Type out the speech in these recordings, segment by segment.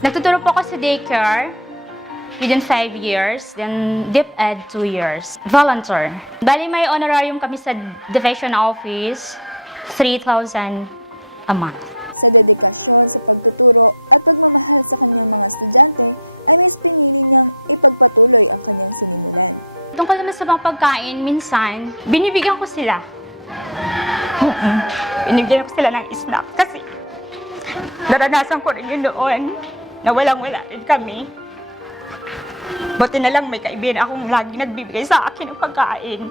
Nagtuturo po ako sa daycare within 5 years, then DepEd 2 years. Volunteer. Bali may honorarium kami sa Division Office, 3,000 a month. Tungkol naman sa mga pagkain, minsan, binibigyan ko sila. Binibigyan ko sila ng snack kasi naranasan ko rin yun noon na walang-wala rin kami. Buti na lang may kaibigan akong lagi nagbibigay sa akin ng pagkain.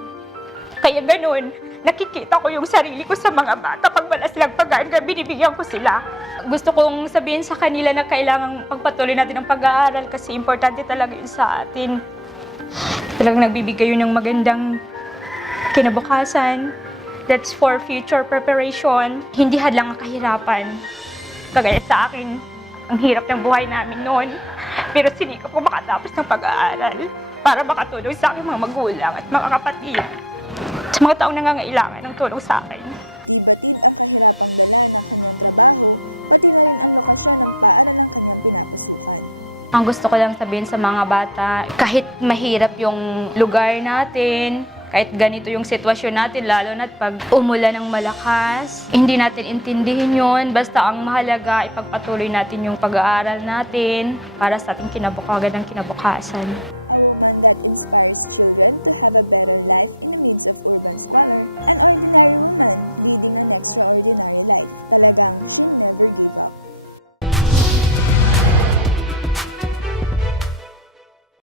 Kaya ganun, nakikita ko yung sarili ko sa mga bata pag wala silang pagkain, kaya binibigyan ko sila. Gusto kong sabihin sa kanila na kailangang pagpatuloy natin ang pag-aaral kasi importante talaga yun sa atin. Talagang nagbibigay yun ng magandang kinabukasan. That's for future preparation. Hindi hadlang ang kahirapan. Kagaya sa akin, ang hirap ng buhay namin noon. Pero sinikap ko makatapos ng pag-aaral para makatulong sa aking mga magulang at mga kapatid. Sa mga taong nangangailangan ng tulong sa akin. Ang gusto ko lang sabihin sa mga bata, kahit mahirap yung lugar natin, kahit ganito yung sitwasyon natin, lalo na pag umulan ng malakas, hindi natin intindihin yun. Basta ang mahalaga, ipagpatuloy natin yung pag-aaral natin para sa ating kinabukasan.